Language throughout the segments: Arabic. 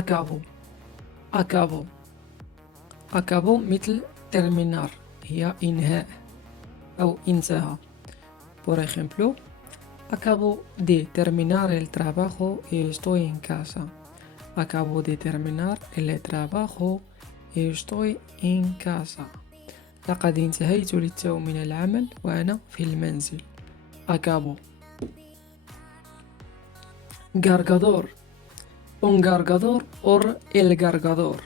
acabo acabo acabo مثل terminar هي إنهاء أو انتهى. por ejemplo, acabo de terminar el trabajo y estoy en casa. acabo de terminar el trabajo y estoy en casa. لقد انتهيت للتو من العمل وأنا في المنزل. acabo. cargador un cargador or el cargador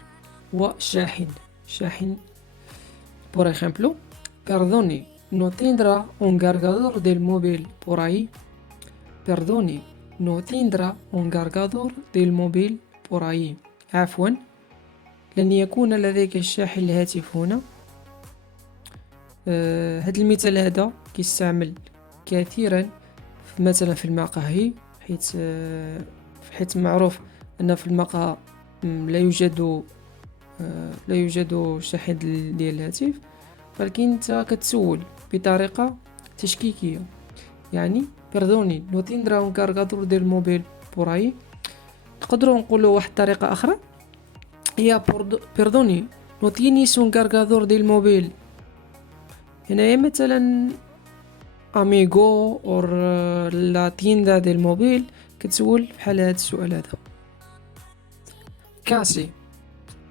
وشاحن. por ejemplo, perdone, no tendrá un cargador del móvil por ahí. perdone, no tendrá un cargador del móvil por ahí. عفوا، لن يكون لديك الشاحن الهاتف هنا. هذا المثال هذا كيستعمل كثيرا مثلا في المقاهي، حيث معروف أن في المقهى لا يوجد شاحن ديال الهاتف، ولكن انت كتسول بطريقة تشكيكية، يعني perdone, no tendrá un cargador del móvil por ahí. نقدروا نقولوا واحد الطريقة أخرى هي perdone, no tienes un cargador del móvil. هنايا مثلا amigo or la tienda del móvil كتسول بحال هذا السؤال هذا.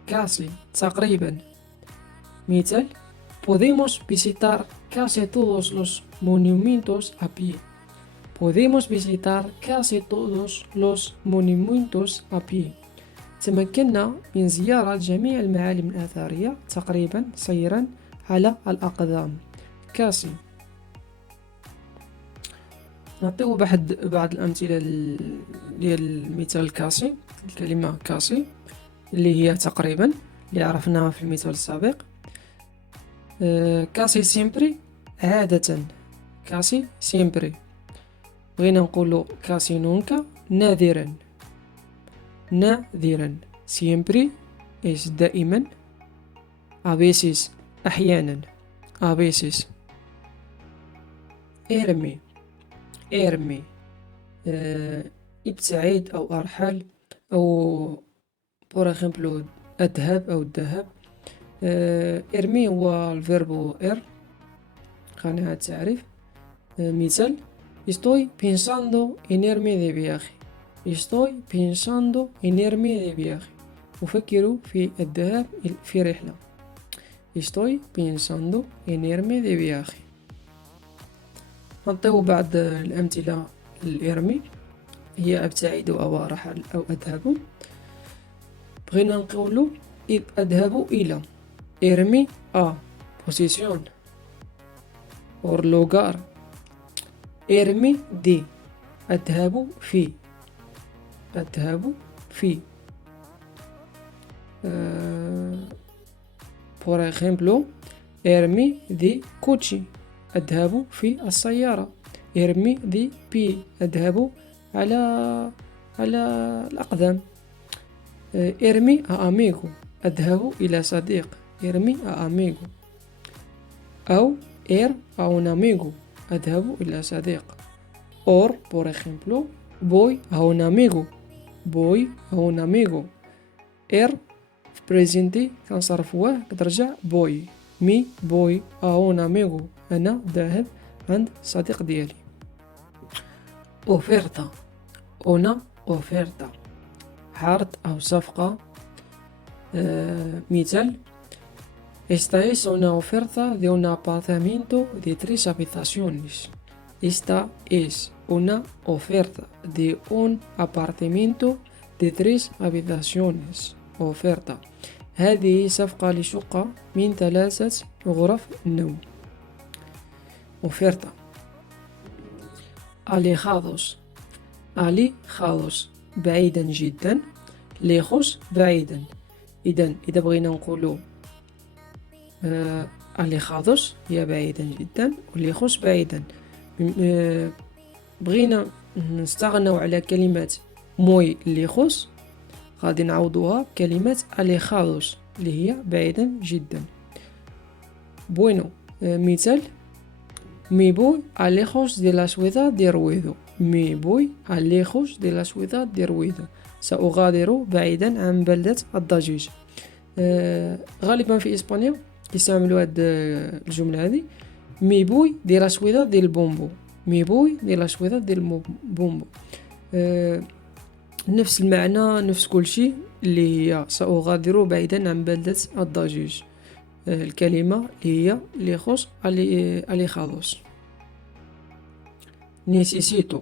casi تقريبا. مثال: podemos visitar casi todos los monumentos a pie. podemos visitar casi todos los monumentos a pie. تمكنا من زيارة جميع المعالم الأثرية تقريبا سيرا على الأقدام. كاسي. نعطيو بعض الأمثلة ديال مثال كاسي. الكلمة كاسي اللي هي تقريبا اللي عرفناها في المثال السابق. كاسي سيمبري عادة. كاسي سيمبري. بغينا نقولو كاسي نونكا نادرا. سيمبري إيش دائما. أبيسيس أحيانا. أبيسيس. إرمي ابتعد أو أرحل، أو por ejemplo أذهب أو الذهاب. إرمي هو الفيربو إر، خانها التعريف. مثال: estoy pensando en irme de viaje. أفكر في الذهاب في رحلة. estoy pensando en irme de viaje. نعطيو بعض الأمثلة للإرمي، هي أبتعد أو أرحل أو أذهب. بغينا نقولو أذهب إلى. إرمي أ بوسيسيون اور لوغار. إرمي دي أذهب في. por ejemplo إرمي دي كوتشي أذهب في السيارة. إرمي دي بي أذهب على الأقدام. إرمي أميغو أذهب إلى صديق. إرمي أميغو. أو إر أو ناميغو أذهب إلى صديق. or por ejemplo voy a un amigo. إر في بريزنتي كنصرفوه كترجع بوي. مي بوي a un amigo أنا ذاهب عند صديق ديالي. أوفيرتا. عرض أو صفقة. مثال: Esta es una oferta de un apartamento de 3 habitaciones. Esta es una oferta de un apartamento de 3 habitaciones. oferta. هذه صفقة لشقة من 3 غرف النوم. oferta. alejados بعيدا جدا. lejos بعيدا. إذا بغينا نقولو alejados هي بعيدا جدا، وليخوس بعيدا. بغينا نستغنوا على كلمة موي ليخوس، غادي نعوضوها بكلمة alejados اللي هي بعيدا جدا. bueno. مثال: me voy a lejos de la ciudad de ruido. سأغادر بعيدا عن بلدة الضجيج. غالبا في إسبانيا يستعملوا هاد الجملة هذه. مي بوي دي لا سويداد ديال البومبو. مي بوي دي لا سويداد ديال البومبو. نفس المعنى، نفس كل شيء، اللي هي سأغادر بعيدا عن بلدة الضجيج. الكلمة اللي يخص اليخاضوس. necesito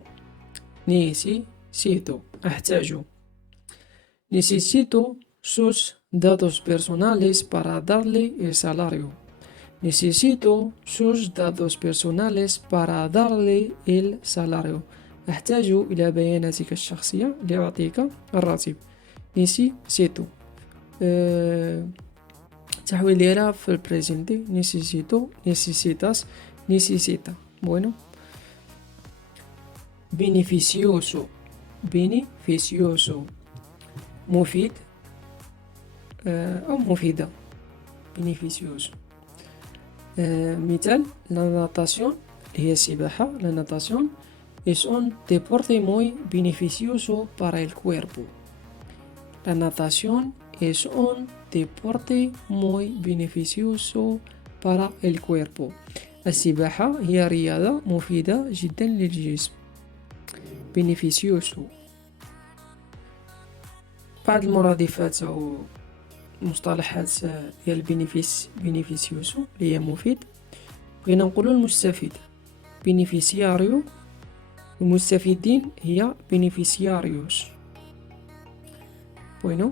أحتاج. necesito sus datos personales para darle el salario. necesito sus datos personales para darle el salario. أحتاج إلى بياناتك الشخصية لأعطيك الراتب. necesito التحويل ديالها في البريزنتي. necesito, necesitas, necesita. bueno. beneficioso مفيد أو مفيدة. beneficioso. مثال la natation هي السباحة. la natation es un deporte muy beneficioso para el cuerpo. la natation es un deporte muy beneficioso para el cuerpo. السباحة هي رياضة مفيدة جدا للجسم. beneficioso. بعض المرادفات أو مصطلحات ديال beneficioso اللي هي مفيد. بغينا نقولو المستفيد beneficiario. المستفيدين هي beneficiarios. bueno.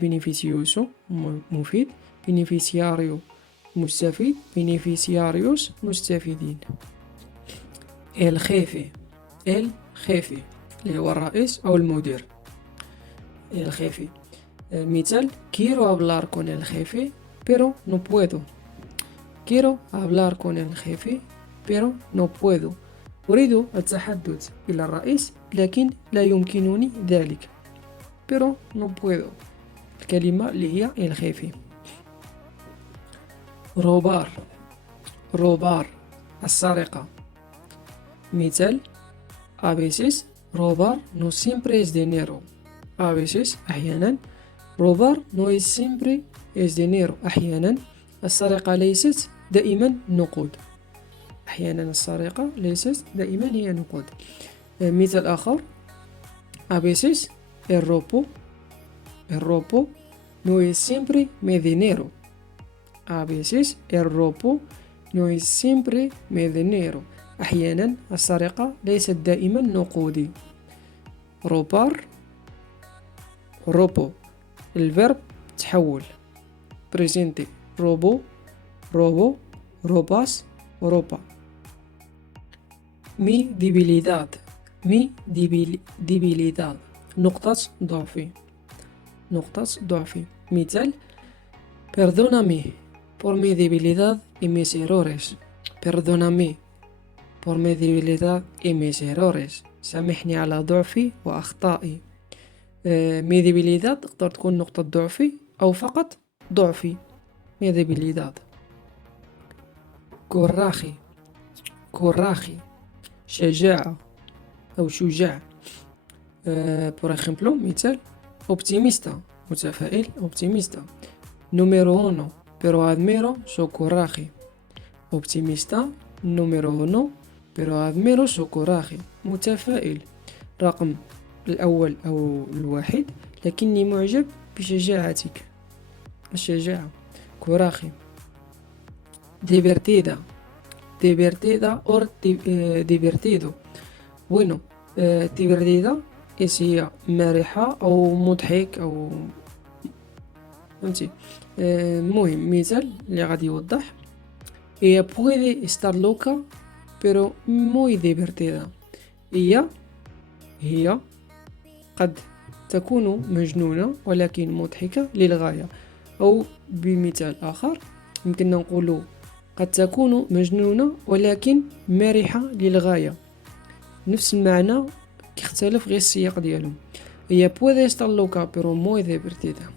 beneficioso مفيد. beneficiario مستفيد. beneficiarios مستفيدين. el jefe اللي هو الرئيس أو المدير. el jefe. مثال quiero hablar con el jefe pero no puedo. quiero hablar con el jefe pero no puedo. أريد التحدث إلى الرئيس لكن لا يمكنني ذلك. pero no puedo. الكلمة اللي هي el jefe. robar السرقة. مثال a veces robar no siempre es dinero. a veces أحيانا robar no es siempre es dinero. أحيانا السرقة ليست دائما نقود. أحيانا السرقة ليست دائما هي نقود. مثال آخر a veces el robo no es siempre mi dinero. a veces el robo no es siempre mi dinero. أحيانا السرقة ليست دائما نقودي. robo الفيرب تحول presente. robo robas roba. mi debilidad نقطة ضعفي. مثال perdóname por mi debilidad y mis errores. perdóname por mi debilidad y mis errores. سامحني على ضعفي وأخطائي. mi debilidad تقدر تكون نقطة ضعفي أو فقط ضعفي. mi debilidad. coraje شجاعة أو شجاع. por ejemplo مثال optimista متفائل optimista. número 1 pero admiro su coraje. optimista número 1 pero admiro su coraje. متفائل رقم الأول أو الواحد لكني معجب بشجاعتك. الشجاعة coraje. divertida or divertido. bueno. divertida هي مرحة أو مضحك أو فهمتي. المهم مثال اللي غادي يوضح ella puede estar loca pero muy divertida. هي قد تكون مجنونة ولكن مضحكة للغاية. أو بمثال آخر يمكن نقول قد تكون مجنونة ولكن مرحة للغاية. نفس المعنى كيختلف غير السياق ديالهم. ella puede estar loca pero muy divertida.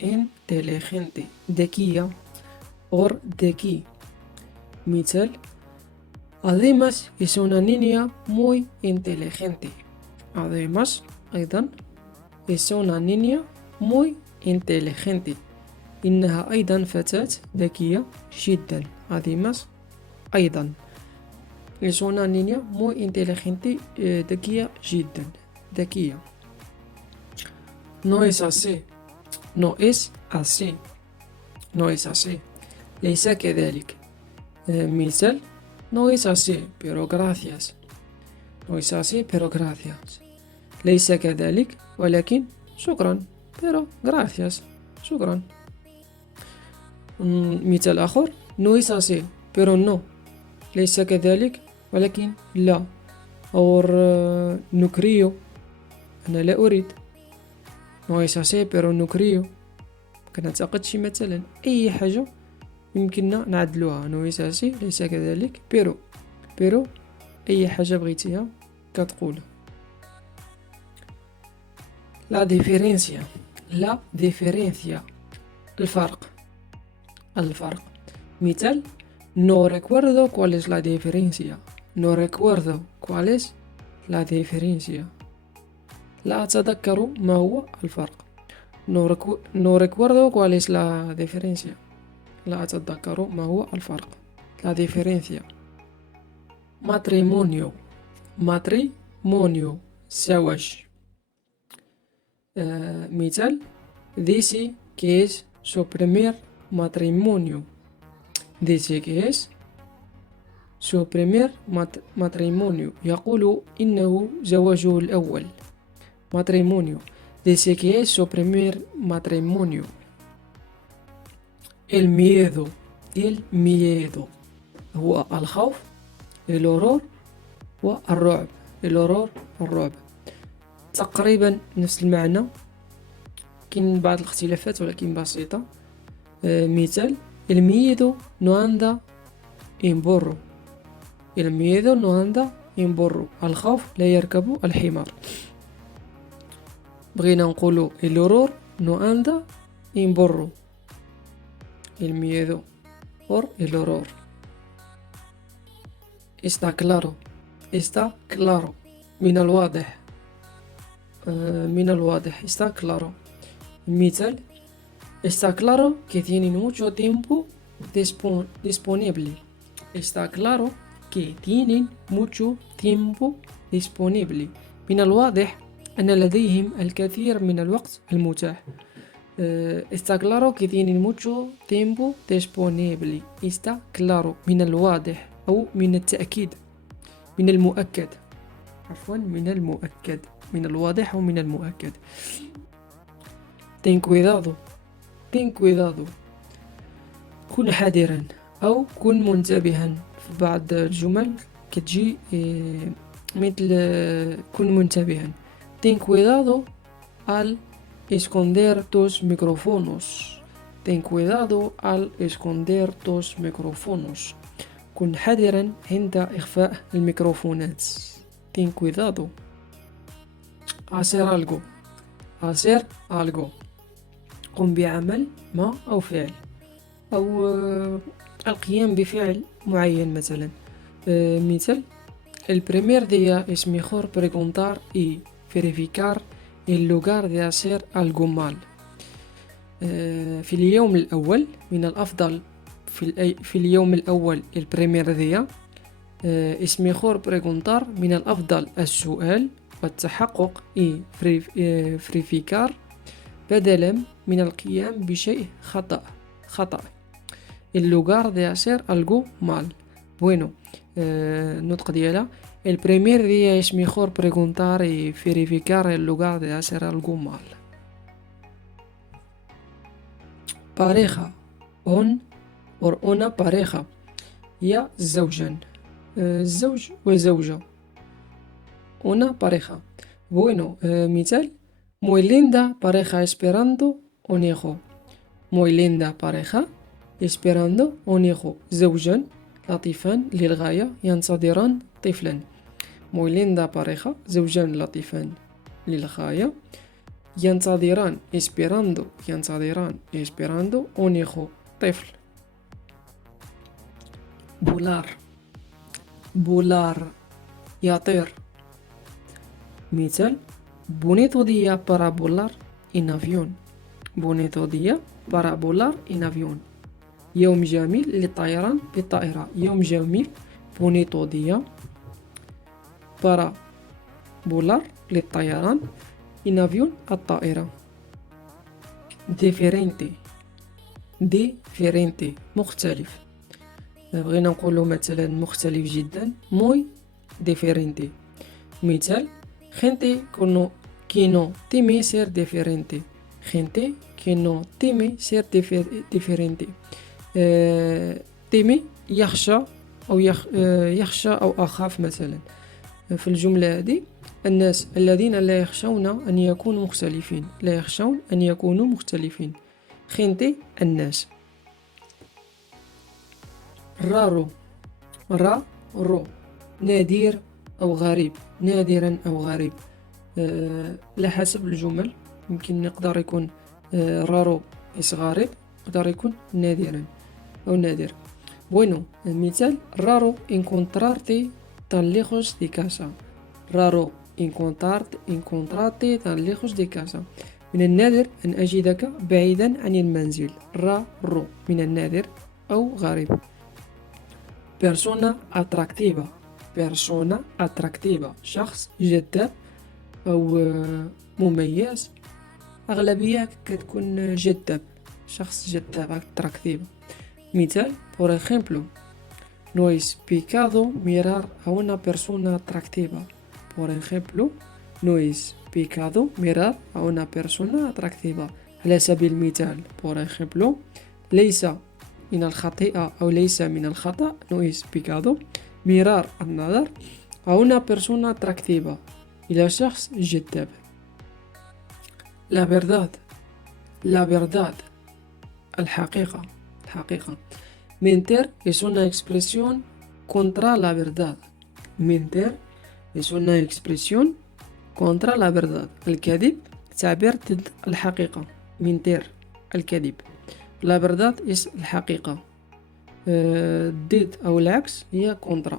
inteligente ذكية or ذكي. مثال Además, es una niña muy inteligente. Además, أيضا es una niña muy inteligente. إنها أيضا فتاة ذكية جدا. Además, أيضا es una niña muy inteligente. ذكية جدا. ذكية. No es así. No es así. No es así. ليس كذلك. مثال No es así, pero gracias. No es así, pero gracias. ليس كذلك ولكن شكرا. pero gracias. شكرا. مثال آخر No es así, pero no. ليس كذلك ولكن لا. أو no creo. أنا لا أريد. No es así, pero no creo. كنعتقدش مثلا أي حاجة يمكننا نعدلوها. No es así ليس كذلك. pero أي حاجة بغيتيها كتقولها. La diferencia. La diferencia. الفرق. مثال No recuerdo cuál es la diferencia. No recuerdo cuál es la diferencia. لا أتذكر ما هو الفرق. No recuerdo cuál es la diferencia. لا أتذكر ما هو الفرق. La diferencia. Matrimonio. زواج. مثال Dice que es su primer matrimonio. Dice que es su primer matrimonio. يقول إنه زواجه الأول. Matrimonio. Dice que es su primer matrimonio. El miedo هو الخوف. الهرور والرعب. الرعب تقريبا نفس المعنى. كاين بعض الاختلافات ولكن بسيطة. مثال El miedo no anda en burro. El miedo no anda en burro. الخوف لا يركب الحمار. بغينا نقولو الهرور no anda en burro. El miedo or el horror. Está claro. من الواضح. Está claro. مثال Está claro que tienen mucho tiempo disponible. Está claro que tienen mucho tiempo disponible. من الواضح أن لديهم الكثير من الوقت المتاح. Está claro que tienen mucho tiempo disponible. Está claro من الواضح أو من التأكيد. من المؤكد. من الواضح أو من المؤكد. Ten cuidado. كن حذرا أو كن منتبها. في بعض الجمل كتجي مثل كن منتبها. Ten cuidado al esconder tus micrófonos. Ten cuidado al esconder tus micrófonos. كن حذرا عند إخفاء الميكروفونات. Ten cuidado. hacer algo. قم بعمل ما أو فعل أو القيام بفعل معين مثلا. مثال El primer día es mejor preguntar y verificar en lugar de hacer algo mal. في اليوم الأول من الأفضل في اليوم الأول el primer día es mejor preguntar من الأفضل السؤال والتحقق y verificar بدلا من القيام بشيء خطأ. En lugar de hacer algo mal. Bueno, النطق ديالها El primer día es mejor preguntar y verificar en lugar de hacer algo mal. Pareja. una pareja. هي زوجان. الزوج وزوجة. Una pareja. Bueno, مثال Muy linda pareja esperando un hijo. Muy linda pareja esperando un hijo. زوجان لطيفان للغاية ينتظران طفلا. Muy linda pareja زوجان لطيفان للغاية ينتظران esperando un hijo طفل. volar يطير. مثال: bonito día para volar en avión. bonito día para volar en avión. يوم جميل للطيران بالطائرة. يوم جميل bonito día para volar للطيران en avión الطائرة. diferente diferente مختلف. بغينا نقولو مثلا مختلف جدا muy diferente. مثال: gente que no teme ser diferente. gente que no teme ser diferente. teme يخشى أو يخشى أو أخاف. مثلا في الجملة هذه الناس الذين لا يخشون أن يكونوا مختلفين. لا يخشون أن يكونوا مختلفين. gente الناس. raro raro نادر أو غريب. نادرا أو غريب. على حسب الجمل يمكن يقدر يكون raro غريب، يقدر يكون نادرا أو نادر. bueno مثال: raro encontrarte tan lejos de casa. raro encontrarte tan lejos de casa. من النادر أن أجدك بعيدا عن المنزل. raro من النادر أو غريب. persona atractiva. persona atractiva شخص جذاب أو مميز. أغلبية كتكون جذاب، شخص جذاب atractiva. مثال: por ejemplo no es pecado mirar a una persona atractiva. por ejemplo no es pecado mirar a una persona atractiva. على سبيل المثال por ejemplo ليس من الخطيئة أو ليس من الخطأ no es pecado mirar النظر a una persona atractiva إلى شخص جذاب. la verdad la verdad الحقيقة. الحقيقة. mentir es una expresión contra la verdad. mentir es una expresión contra la verdad. الكذب تعبير ضد الحقيقة. mentir الكذب. la verdad is الحقيقة. ضد أو العكس هي contra.